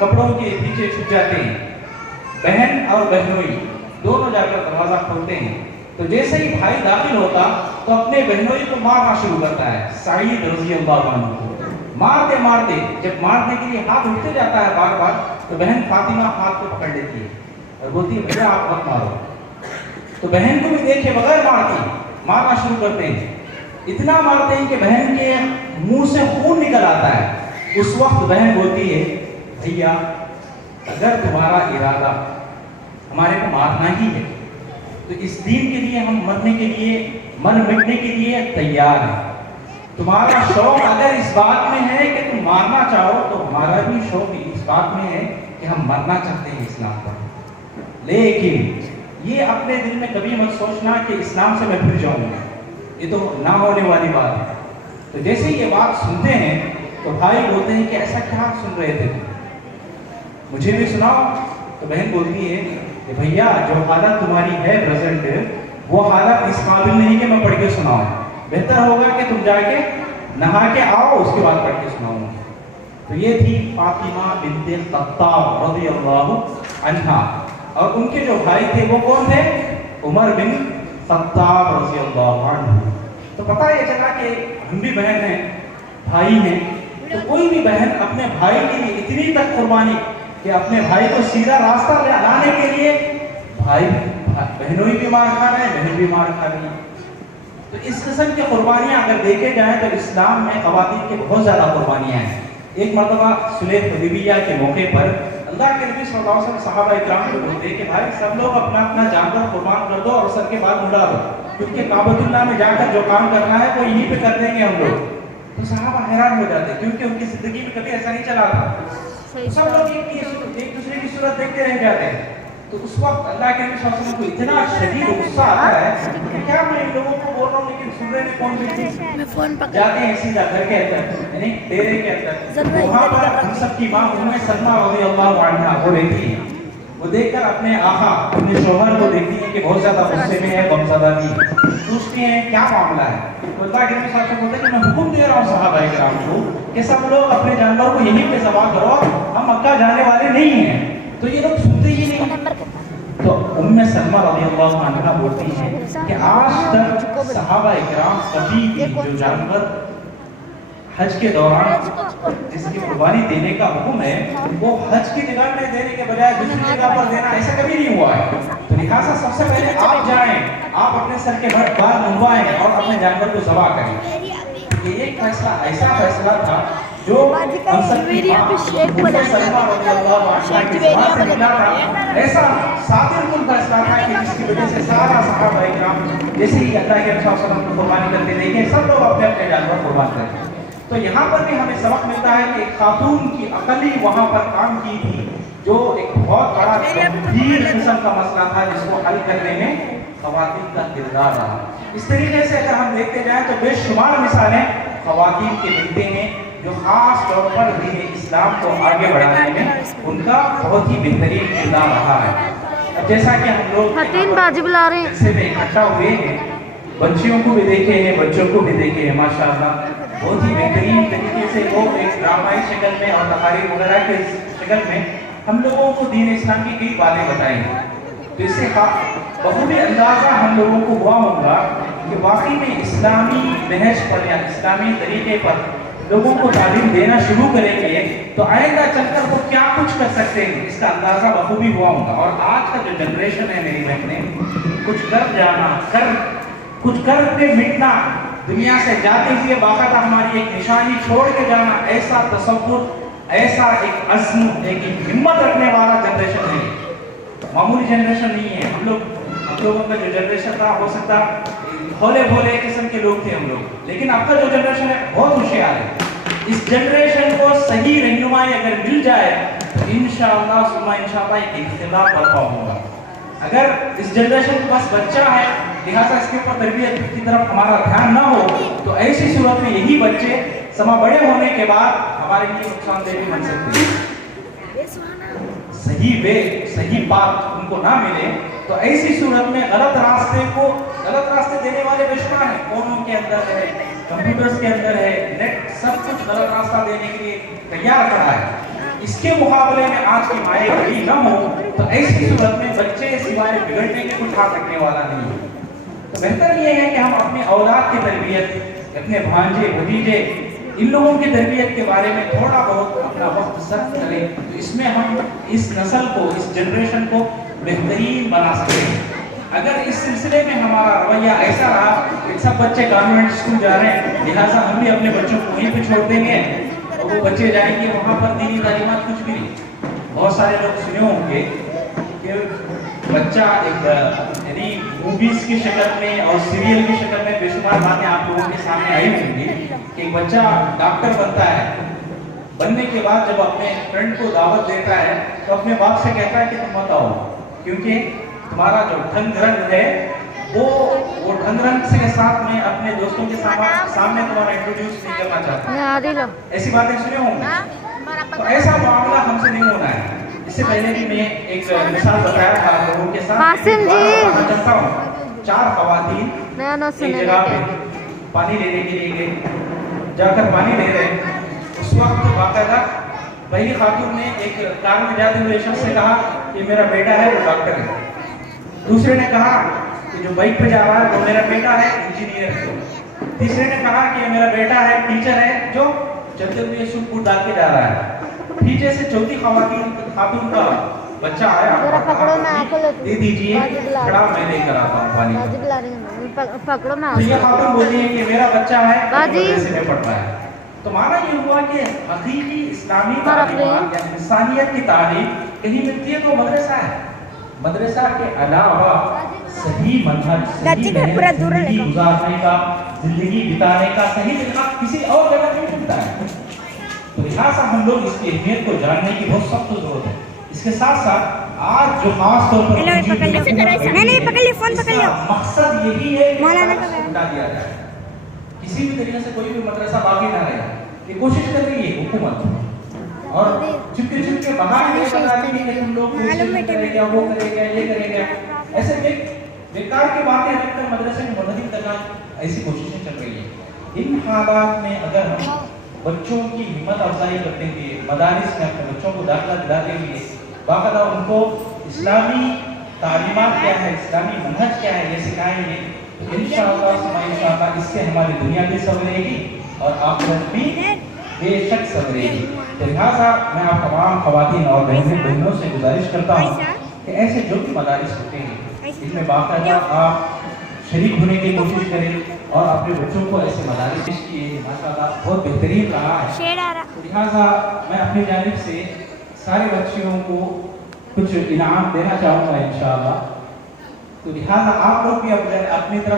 कपड़ों के पीछे छुप जाते हैं। बहन और बहनोई दोनों जाकर दरवाजा खोलते हैं, तो जैसे ही भाई दाखिल होता तो अपने बहनोई को मारना शुरू करता है। सईद रज़ी अल्लाह अन्हु मारते मारते जब मारने के लिए हाथ उठते जाता है बार बार, तो बहन फातिमा हाथ को पकड़ लेती है और बोलती है भैया आप मत मारो। तो बहन को भी देखे बगैर मारना शुरू करते हैं। इतना मारते हैं कि बहन के मुंह से खून निकल आता है। उस वक्त बहन बोलती है भैया अगर तुम्हारा इरादा हमारे को मारना ही है तो इस दीन के लिए हम मरने के लिए मर मिटने के लिए तैयार हैं। तुम्हारा शौक अगर इस बात में है कि तुम मारना चाहो तो हमारा भी शौक इस बात में है कि हम मरना चाहते हैं इस्लाम पर। लेकिन ये अपने दिल में कभी मत सोचना कि इस्लाम से मैं फिर जाऊंगा, ये तो ना होने वाली बात है। तो जैसे ये बात सुनते हैं तो भाई बोलते हैं कि ऐसा क्या सुन रहे थे, मुझे भी सुनाओ। तो बहन बोलती है कि भैया जो हालत तुम्हारी है प्रेजेंट, वो हालत इस काबिल नहीं कि मैं पढ़ के सुनाऊं। बेहतर होगा कि तुम जाके नहा के आओ, उसके बाद पढ़ के सुनाऊंगा। तो ये थी फातिमा बिन्ते खत्ताब रज़ियल्लाहु अन्हा, और उनके जो भाई थे वो कौन थे? उमर बिन खत्ताब रज़ियल्लाहु अन्हु। तो पता ये चला कि हम भी बहन हैं, भाई हैं, तो कोई भी बहन अपने भाई के लिए इतनी तक कुर्बानी कि अपने भाई को सीधा रास्ता लाने के लिए भाई बहनों ही भी मार खा रहे हैं, बहन भी मार खा रही है। तो इस किस्म की कुर्बानियां अगर देखे जाए तो इस्लाम में ख़वातीन की बहुत ज़्यादा कुर्बानियां हैं। एक मरतबा सुलह हुदैबिया के मौके पर अल्लाह के नबी सल्लल्लाहु अलैहि वसल्लम सहाबा इकराम को बोलते कि भाई सब लोग अपना अपना जानवर कुर्बान कर दो और सर के बाद मुंडा दो, क्योंकि काबतुल्लाह में जाकर जो काम करना है वो यहीं पे कर देंगे हम लोग। तो सहाबा हैरान हो जाते क्योंकि उनकी जिंदगी में कभी ऐसा नहीं चला था। सब लोग एक दूसरे की सूरत देखते रह जाते हैं। तो उस वक्त अल्लाह के नबी सल्लल्लाहु अलैहि वसल्लम को इतना शदीद गुस्सा आता है कि क्या मैं इन लोगों को बोल रहा हूँ लेकिन सुन रहे हैं कौन भी जाते हैं सीधा घर के अंदर यानी डेरे के अंदर। वहाँ पर हम सब की माँ उम्मे सलमा रज़ियल्लाहु अन्हा वो रहती है। वो देखकर अपने आका अपने शौहर को देखती है कि बहुत ज्यादा गुस्से में है, गमज़दा थी। पूछती हैं क्या मामला है? तो अल्लाह के नबी सल्लल्लाहु अलैहि वसल्लम बोलते हैं कि मैं हुक्म दे रहा हूँ सहाबा इकराम को कि सब लोग अपने जानवर को यहीं पे ज़बह करो, हम मक्का जाने वाले नहीं हैं। तो ये लोग सुनते ही नहीं। तो उम्मे सलमा रज़ियल्लाहु अन्हा बोलती हैं कि आज तक सहाबा इकराम कभी भी जो जानवर हज के दौरान जिसकी कुर्बानी देने का हुक्म है वो हज की जगह में देने के बजाय दूसरी जगह पर देना ऐसा कभी नहीं हुआ है। तो लिहाजा सबसे पहले आप जाएं, आप अपने सर के बाल मुंडवाएं और अपने जानवर को ज़बह करें। ये एक फैसला ऐसा फैसला था जो ऐसा सादिर फैसला था कि जिसकी वजह से सारा सहाबा इकराम जैसे ही अल्लाह के रसूल सल्लल्लाहु अलैहि वसल्लम को कुर्बानी करते देखे सब लोग अपने अपने जानवर कुर्बान करते। तो यहाँ पर भी हमें सबक मिलता है कि एक खातून की अकली वहाँ पर काम की थी जो एक बहुत बड़ा गंभीर किस्म का मसला था जिसको हल करने में ख़वातीन का किरदार रहा। इस तरीके से अगर हम देखते जाएं तो बेशुमार मिसालें ख़वातीन के मिलते हैं जो खास तौर पर दीन इस्लाम को आगे बढ़ाने में उनका बहुत ही बेहतरीन किरदार रहा है। अब जैसा कि हम लोग जैसे में इकट्ठा हुए हैं, बच्चियों को भी देखे हैं, बच्चों को भी देखे हैं, माशाअल्लाह बहुत ही बेहतरीन तरीके से वो एक ड्रामाई शक्ल में और तकारीर वगैरह के शक्ल में हम लोगों को दीन इस्लाम की कई बातें बताएंगे। तो इससे बखूबी अंदाज़ा हम लोगों को हुआ होगा कि वाकई में इस्लामी नहज पर या इस्लामी तरीके पर लोगों को तालीम देना शुरू करेंगे तो आइंदा चलकर वो क्या कुछ कर सकते हैं इसका अंदाज़ा बखूबी हुआ होगा। और आज का जो जनरेशन है मेरी बहनें, कुछ कर जाना कुछ करके मिटना, दुनिया से जाते हुए बाकायदा हमारी एक निशानी छोड़ के जाना, ऐसा तसव्वुर, ऐसा एक अज़्म, एक हिम्मत रखने वाला जनरेशन है, मामूली जनरेशन नहीं है। हम लोगों का जो जनरेशन था हो सकता भोले भोले किस्म के लोग थे हम लोग, लेकिन अब का जो जनरेशन है बहुत होशियार है। इस जनरेशन को सही रहनुमाई अगर मिल जाए तो इंशाअल्लाह सुम्मा इंशाअल्लाह एक इख्तिलाफ बर्पा होगा। अगर इस जनरेशन के पास बच्चा है लिहाजा इसके ऊपर तरबियत की तरफ हमारा ध्यान ना हो तो ऐसी सूरत में यही बच्चे समा बड़े होने के बाद हमारे लिए नुकसानदेह भी बन सकते हैं। सही बात उनको ना मिले तो ऐसी सूरत में गलत रास्ते देने वाले बेशुमार हैं। फोनों के अंदर है, कंप्यूटर्स के अंदर है, नेट सब कुछ गलत रास्ता देने के लिए तैयार खड़ा है। اس کے مقابلے میں آج کی مائیں کھڑی نہ ہو تو ایسی صورت میں بچے سوائے بگڑنے کے کچھ ہاتھ رکھنے والا نہیں ہے. تو بہتر یہ ہے کہ ہم اپنے اولاد کی تربیت، اپنے بھانجے بھتیجے ان لوگوں کی تربیت کے بارے میں تھوڑا بہت اپنا وقت صرف کریں. تو اس میں ہم اس نسل کو، اس جنریشن کو بہترین بنا سکتے ہیں. اگر اس سلسلے میں ہمارا رویہ ایسا رہا کہ سب بچے گورنمنٹ اسکول جا رہے ہیں لہٰذا ہم بھی اپنے بچوں کو وہیں پہ چھوڑ دیں گے اور وہ بچے جائیں گے وہاں پر دینی تعلیمات کچھ بھی نہیں. بہت سارے لوگ سنے ہوں گے کہ بچہ ایک یعنی موویز کی شکل میں اور سیریل کی شکل میں بے شمار باتیں آپ لوگوں کے سامنے آئی ہوں گی کہ ایک بچہ ڈاکٹر بنتا ہے، بننے کے بعد جب اپنے فرینڈ کو دعوت دیتا ہے تو اپنے باپ سے کہتا ہے کہ تم مت آؤ کیونکہ تمہارا جو ڈھنگ رنگ ہے وہ ڈھنگ رنگ کے ساتھ میں اپنے دوستوں کے سامنے تمہارا انٹروڈیوس نہیں کرنا چاہتا. ایسی باتیں سنے ہوں گے. تو ایسا معاملہ ہم سے نہیں ہونا ہے. اس سے پہلے بھی میں ایک مثال بتایا تھا لوگوں کے ساتھ. جاتا ہوں 4 خواتین ایک جگہ پہ پانی لینے کے لیے گئے. جا کر پانی لے رہے اس وقت باقاعدہ پہلی خاتون نے ایک کار میں جاتے ہوئے شخص سے کہا کہ میرا بیٹا ہے وہ ڈاکٹر ہے. دوسرے نے کہا کہ جو بائک پہ جا رہا ہے وہ میرا بیٹا ہے انجینئر ہے. تیسرے نے کہا کہ میرا بیٹا ہے ٹیچر ہے جو چلتے ہوئے سوٹ بوٹ ڈال کے جا رہا ہے. پیچھے سے چوتھی خاتون کا بچہ آیا، دے دیجیے کھڑا میں لے کر آتا ہوں پانی. تو یہ خاتون بولتی ہے کہ میرا بچہ ہے مدرسے میں پڑھتا ہے. تو مانا یہ ہوا کہ حقیقی اسلامی تعلیمات یا انسانیت کی تعلیم کہیں ملتی ہے تو مدرسہ ہے. مدرسہ کے علاوہ صحیح منہج، صحیح زندگی گزارنے کا، زندگی بتانے کا صحیح طریقہ کسی اور جگہ نہیں ملتا ہے. تو لہٰذا ہم لوگ اس کی اہمیت کو جاننے کی بہت سخت ضرورت ہے. اس کے ساتھ ساتھ آج جو خاص طور پر مقصد یہی ہے کہ اٹھا دیا جائے. کسی بھی طریقے سے کوئی بھی مدرسہ باقی نہ رہے. یہ کوشش کر رہی ہے حکومت اور چھپکے چھپکے بہانے یہ بتا رہی ہے کہ تم لوگ کرے گا، وہ کرے گا، یہ کرے گا. ایسے بیکار کی باتیں رکھ کر مدرسے میں منہدم کرنا ایسی کوششیں چل رہی ہیں. ان حالات میں اگر ہم بچوں کی ہمت افزائی کرتے ہوئے مدارس میں اپنے بچوں کو داخلہ دلاتے ہوئے باقاعدہ ان کو اسلامی تعلیمات کیا ہے، اسلامی منہج کیا ہے یہ سکھائیں گے تو انشاءاللہ اس سے ہماری دنیا بھی سنورے گی اور آخرت بھی بے شک سنورے گی. لہٰذا میں آپ تمام خواتین اور بہنوں سے گزارش کرتا ہوں کہ ایسے جو بھی مدارس ہوتے ہیں اس میں باقاعدہ آپ شریک ہونے کی کوشش کریں اور اپنے بچوں کو ایسے مدارس کیے. ماشاءاللہ بہت بہترین رہا ہے. لہٰذا میں اپنی جانب سے سارے بچیوں کو کچھ انعام دینا چاہوں گا انشاءاللہ. تو لہٰذا آپ لوگ بھی اپنی طرف